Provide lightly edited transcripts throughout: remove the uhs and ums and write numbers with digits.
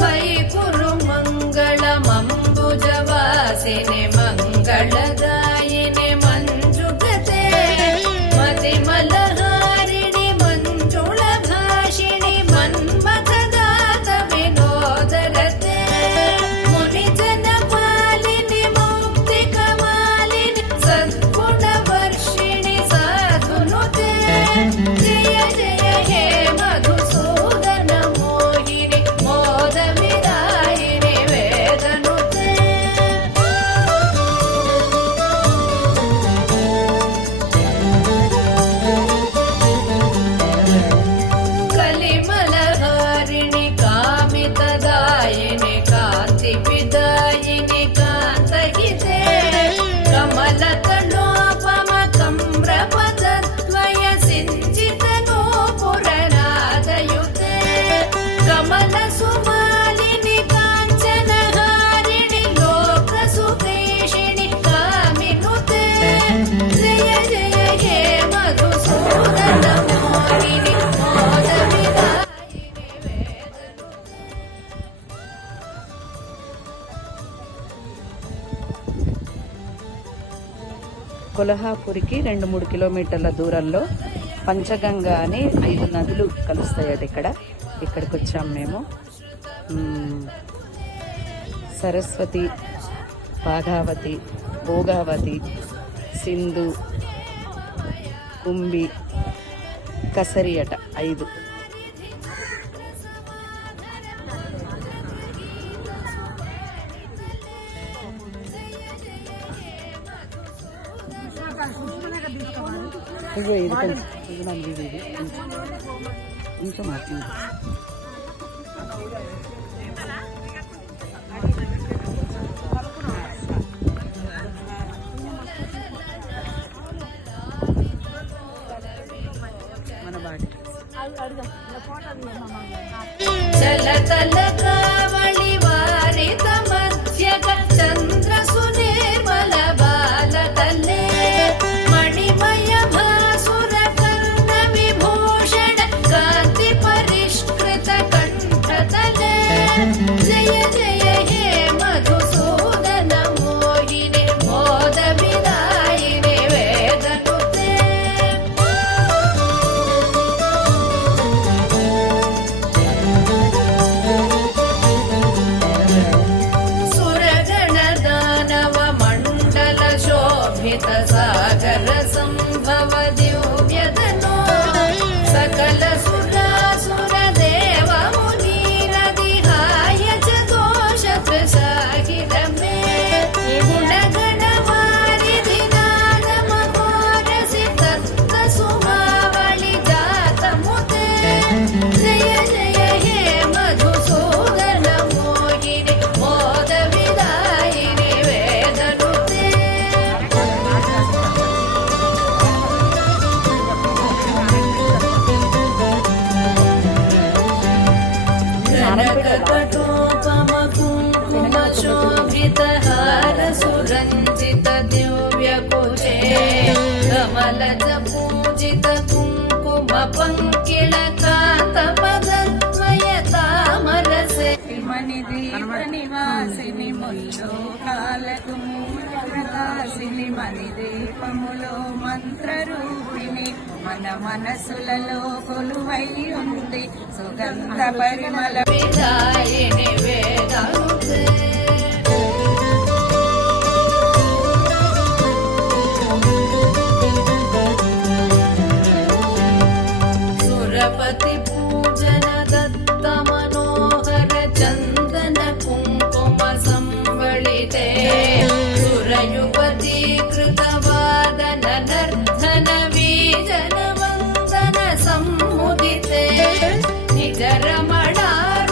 वैकुरु मङ्गलमम्बुजवासिनि मङ्गलदायिनि मञ्जुगते मतिमलहारिणि मञ्जुळभाषिणि मन्मथदात विनोदरते मुनिजनपालिनि मौक्तिकमालिनि सद्गुणवर्षिणि साधुनुते जय जय हे मधुसूदन मोहिनि मोदविदायिनि वेदनुते कलिमलहारिणि कामितदायिनि कान्तिविदायिनि कान्तहिते कमलतलोपमकम्रपदद्वय सिञ्चितनूपुरनादयुते कमलसुमालिनि काञ्चनहारिणि लोकसुदेशिनि कामिनुते जय जय हे मधुसूदन मोहिनि मोदविदायिनि वेदनुते కొల్హాపూర్కి 2-3 కిలోమీటర్ల దూరంలో పంచగంగా అని 5 నదులు కలుస్తాయట. ఇక్కడికి వచ్చాం మేము. సరస్వతి, భాగావతి, భోగావతి, సింధు, కుంభి, కసరి అట 5. ఇంకో మాట్లాడు మన బాడీ చలతలకావళి వారిత మధ్యక చంద్ర సునిర్మల బాలతల్లే మణిమయ భాసుర కర్ణ విభూషణ కాంతి పరిష్కృత కంఠతలే జయ జయ హే మధుసూదన మోహిని మోద విదాయిని వేదనుతే सुरगणदानव मण्डल शोभित सागर सम्भव दिव्यधनो सकल सुरासुर देव मुनीरदिहाय च दोष प्रसाहित मे गुणगणवारिधि नादमघोरसि तत्त सुमावळि जातमुते जय जय हे मधुसूदन मोहिनि मोद विदायिनि वेदनुते कनककटोपम कुङ्कुम शोभित हार सुरञ्जित दिव्यकुचे कमलज पूजित कुङ्कुम पङ्किल कान्त पदद्वय तामरसे మణిదీప నివాసిని ముల్లోకాలకు ప్రకాశిని మణిదీపములో మంత్రరూపిణి మన మనసులలో కొలువై ఉంది సుగంధ పరిమళ विदायिनि वेदनुते सुरपति पूजन दत्त मनोहर चन्दन कुङ्कुम संवलिते सुरयुवती कृतवादन नर्धन वीजन वन्दन सम्मुदिते निज रमणार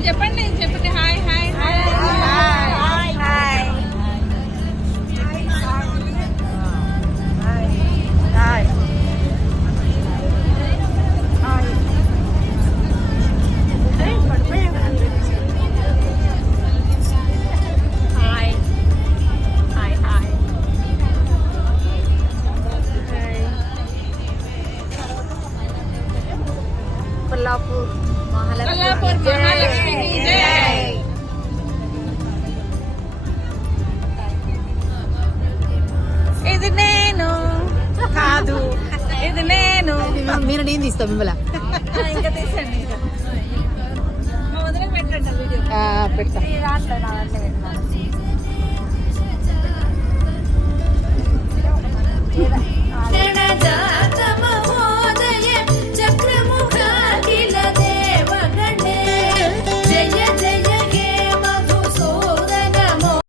చెప్పండి చెప్పండి hi hi hi hi hi hi Kollapur Kollapur Mahalakshmi జై. ఇది నేను కాదు ఇది నేను మీరు నేను తీస్తాం మిమ్మల్ని ఇంకా తీసండి ఇంకా వదిలి పెట్టండి వీడియో పెడతా ఈ దాంట్లో నా దాంట్లో పెట్టాను